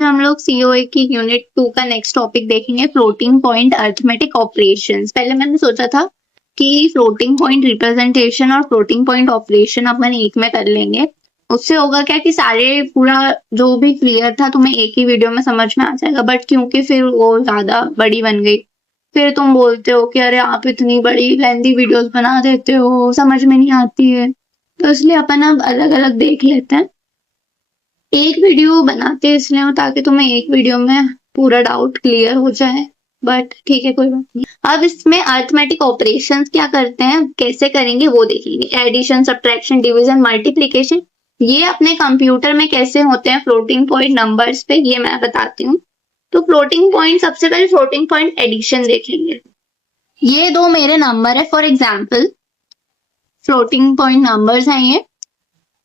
हम लोग सीओए की यूनिट 2 का नेक्स्ट टॉपिक देखेंगे, फ्लोटिंग पॉइंट अरिथमेटिक ऑपरेशंस। पहले मैंने सोचा था कि फ्लोटिंग पॉइंट रिप्रेजेंटेशन और फ्लोटिंग पॉइंट ऑपरेशन अपन एक में कर लेंगे। उससे होगा क्या कि सारे पूरा जो भी क्लियर था तुम्हें एक ही वीडियो में समझ में आ जाएगा, बट क्योंकि फिर वो ज्यादा बड़ी बन गई, फिर तुम बोलते हो कि अरे आप इतनी बड़ी लेंथी वीडियोस बना देते हो, समझ में नहीं आती है, तो इसलिए अपन अब अलग अलग देख लेते हैं। एक वीडियो बनाते हैं इसलिए ताकि तुम्हें एक वीडियो में पूरा डाउट क्लियर हो जाए, बट ठीक है कोई बात नहीं। अब इसमें अरिथमेटिक ऑपरेशंस क्या करते हैं, कैसे करेंगे वो देखेंगे। एडिशन, सब्ट्रैक्शन, डिवीजन, मल्टीप्लिकेशन, ये अपने कंप्यूटर में कैसे होते हैं फ्लोटिंग पॉइंट नंबर्स पे, ये मैं बताती हूँ। तो फ्लोटिंग पॉइंट, सबसे पहले फ्लोटिंग पॉइंट एडिशन देखेंगे। ये दो मेरे नंबर है, for example floating point numbers हैं ये,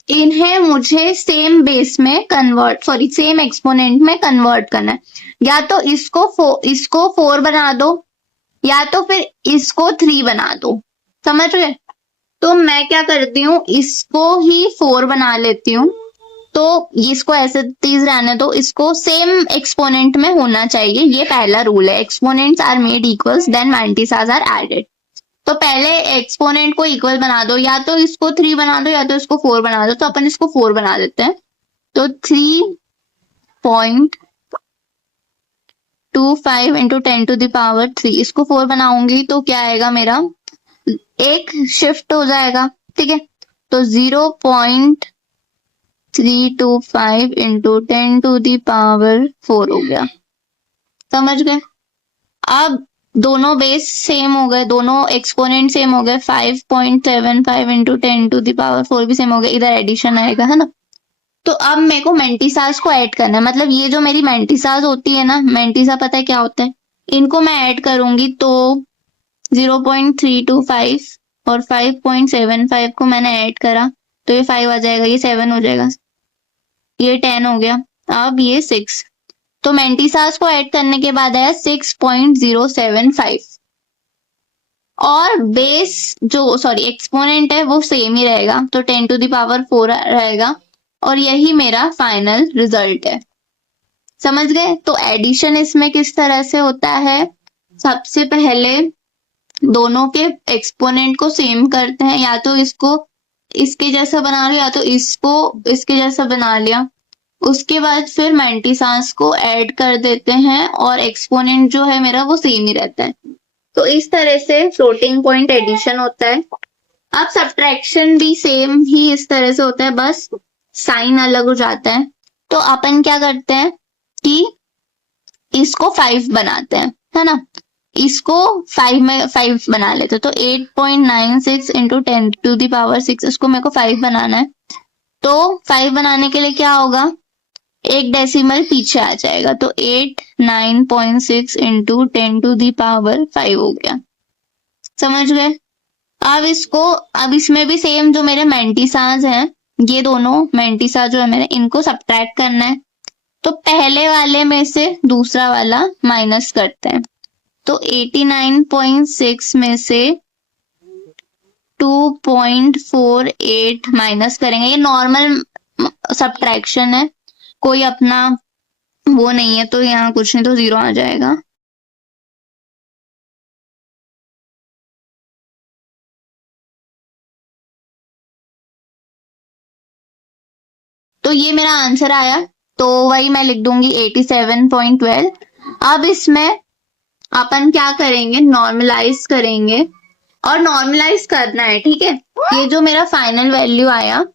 इन्हें मुझे सेम बेस में कन्वर्ट, सॉरी सेम एक्सपोनेंट में कन्वर्ट करना है। या तो इसको 4 बना दो, या तो फिर इसको 3 बना दो, समझ गए। तो मैं क्या करती हूँ, इसको ही 4 बना लेती हूँ, तो इसको ऐसे 30 रहने दो, इसको सेम एक्सपोनेंट में होना चाहिए, ये पहला रूल है। Exponents are made equals then mantissas are added. तो पहले एक्सपोनेंट को इक्वल बना दो, या तो इसको 3 बना दो या तो इसको 4 बना दो, तो अपन इसको 4 बना देते हैं। तो 3.25 इंटू 10 टू द पावर 3, इसको 4 बनाऊंगी तो क्या आएगा मेरा, एक शिफ्ट हो जाएगा, ठीक है। तो 0.325 इंटू 10 टू द पावर 4 हो गया, समझ गए। अब दोनों बेस सेम हो गए, दोनों एक्सपोनेंट सेम हो गए, 5.75 इंटू 10 टू द पावर 4 भी सेम हो गए, इधर एडिशन आएगा, है ना। तो अब मेरे को मेंटिसास को ऐड करना है, मतलब ये जो मेरी मेंटिसास होती है ना, मेंटिसा पता है क्या होता है, इनको मैं ऐड करूंगी तो 0.325 और 5.75 को मैंने ऐड करा तो ये 5 आ जाएगा, ये 7 हो जाएगा, ये 10 हो गया, अब ये 6। तो मेंटिसास को ऐड करने के बाद आया 6.075 और बेस जो सॉरी एक्सपोनेंट है वो सेम ही रहेगा, तो 10 टू द पावर 4 रहेगा, और यही मेरा फाइनल रिजल्ट है, समझ गए। तो एडिशन इसमें किस तरह से होता है, सबसे पहले दोनों के एक्सपोनेंट को सेम करते हैं, या तो इसको इसके जैसा बना लिया, या तो इसको इसके जैसा बना लिया, उसके बाद फिर मेंटिसास को ऐड कर देते हैं और एक्सपोनेंट जो है मेरा वो सेम ही रहता है। तो इस तरह से फ्लोटिंग पॉइंट एडिशन होता है। अब सब्ट्रैक्शन भी सेम ही इस तरह से होता है, बस साइन अलग हो जाता है। तो अपन क्या करते हैं कि इसको 5 बनाते हैं, है ना, इसको 5 में 5 बना लेते हैं, तो 8.96 इंटू 10 टू द पावर 6, इसको मेरे को 5 बनाना है। तो 5 बनाने के लिए क्या होगा, एक डेसिमल पीछे आ जाएगा, तो 89.6 इंटू 10 टू दी पावर 5 हो गया, समझ गए। अब इसमें भी सेम जो मेरे मेंटिसास हैं, ये दोनों मेंटिसा जो है मेरे, इनको सब्ट्रैक्ट करना है। तो पहले वाले में से दूसरा वाला माइनस करते हैं, तो 89.6 में से 2.48 माइनस करेंगे, ये नॉर्मल सब्ट्रैक्शन है, कोई अपना वो नहीं है, तो यहाँ कुछ नहीं, तो 0 आ जाएगा। तो ये मेरा आंसर आया, तो वही मैं लिख दूंगी 87.12। अब इसमें अपन क्या करेंगे, नॉर्मलाइज करेंगे, और नॉर्मलाइज करना है, ठीक है। ये जो मेरा फाइनल वैल्यू आया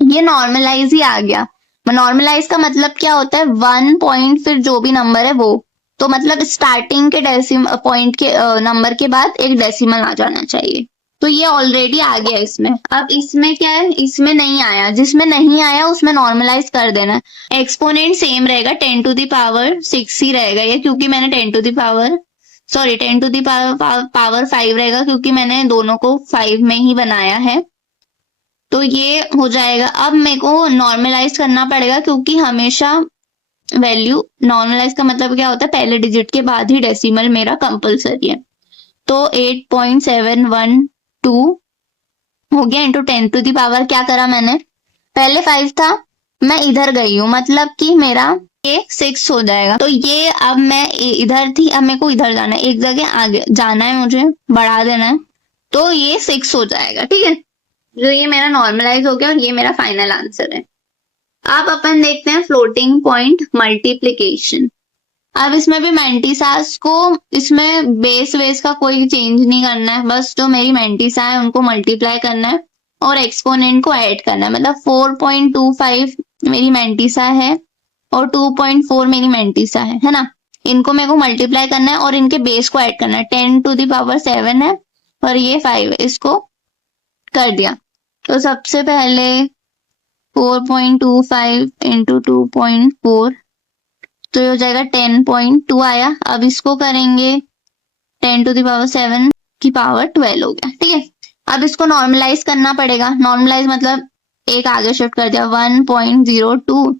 ये नॉर्मलाइज ही आ गया। नॉर्मलाइज का मतलब क्या होता है, 1 पॉइंट फिर जो भी नंबर है वो, तो मतलब स्टार्टिंग के डेसिमल पॉइंट के नंबर के बाद एक डेसिमल आ जाना चाहिए। तो ये ऑलरेडी आ गया इसमें। अब इसमें क्या है, इसमें नहीं आया, जिसमें नहीं आया उसमें नॉर्मलाइज कर देना है। एक्सपोनेंट सेम रहेगा, 10 टू द पावर 6 ही रहेगा ये, क्योंकि मैंने 10 टू द पावर 5 रहेगा, क्योंकि मैंने दोनों को 5 में ही बनाया है। तो ये हो जाएगा। अब मेरे को नॉर्मलाइज करना पड़ेगा, क्योंकि हमेशा वैल्यू नॉर्मलाइज का मतलब क्या होता है, पहले डिजिट के बाद ही डेसिमल मेरा कंपलसरी है। तो 8.712 हो गया इंटू 10 टू द पावर, क्या करा मैंने, पहले 5 था, मैं इधर गई हूँ, मतलब कि मेरा ये 6 हो जाएगा। तो ये अब मैं इधर थी, अब मेरे को इधर जाना है, एक जगह आगे जाना है, मुझे बढ़ा देना है, तो ये 6 हो जाएगा। ठीक है, जो ये मेरा नॉर्मलाइज हो गया और ये मेरा फाइनल आंसर है। अब अपन देखते हैं फ्लोटिंग पॉइंट मल्टीप्लीकेशन। अब इसमें भी मेंटिसास को, इसमें बेस वेस का कोई चेंज नहीं करना है, बस जो मेरी मेंटिसा है उनको मल्टीप्लाई करना है और एक्सपोनेंट को ऐड करना है। मतलब 4.25 मेरी मेंटिसा है और 2.4 मेरी मेंटिसा है ना। इनको मेरे को मल्टीप्लाई करना है और इनके बेस को ऐड करना है। 10⁻7 है और ये 5 है, इसको कर दिया। तो सबसे पहले 4.25 इंटू 2.4, तो ये हो जाएगा 10.2 आया। अब इसको करेंगे 10⁻7 की पावर 12 हो गया। ठीक है, अब इसको नॉर्मलाइज करना पड़ेगा। नॉर्मलाइज मतलब एक आगे शिफ्ट कर दिया, 1.02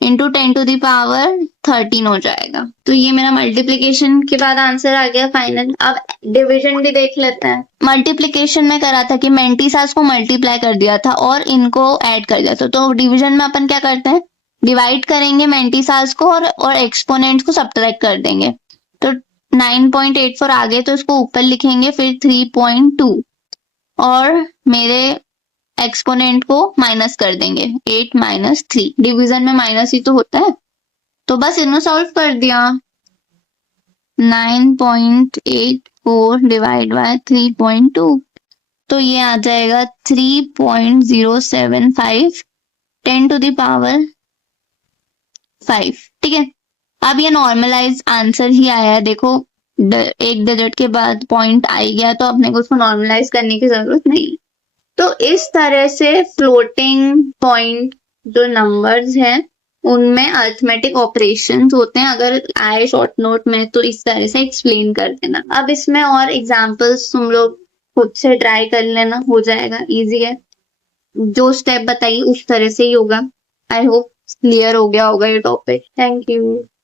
इंटू 10⁻13 हो जाएगा। तो ये मेरा मल्टीप्लीकेशन के बाद आंसर आ गया फाइनल। अब डिवीजन भी देख लेते हैं। मल्टीप्लीकेशन में करा था कि मेंटिसास को मल्टीप्लाई कर दिया था और इनको ऐड कर दिया था। तो डिवीजन में अपन क्या करते हैं, डिवाइड करेंगे मेंटिसास को और एक्सपोनेंट्स को सब्ट्रैक्ट कर देंगे। तो 9.84 आ गए, तो इसको ऊपर लिखेंगे, फिर 3.2 और मेरे एक्सपोनेंट को माइनस कर देंगे, 8 माइनस 3। डिवीजन में माइनस ही तो होता है, तो बस इन्हें सॉल्व कर दिया। 9.84 डिवाइड बाय 3.2, तो ये आ जाएगा 3.075 10⁻5। ठीक है, अब ये नॉर्मलाइज आंसर ही आया है। देखो एक डिजिट के बाद पॉइंट आ ही गया, तो अपने को उसको नॉर्मलाइज करने की जरूरत नहीं। तो इस तरह से फ्लोटिंग पॉइंट जो नंबर्स हैं उनमें अरिथमेटिक ऑपरेशंस होते हैं। अगर आए शॉर्ट नोट में तो इस तरह से एक्सप्लेन कर देना। अब इसमें और एग्जांपल्स तुम लोग खुद से ट्राई कर लेना, हो जाएगा, इजी है। जो स्टेप बताइए उस तरह से ही होगा। आई होप क्लियर हो गया होगा ये टॉपिक। Thank you.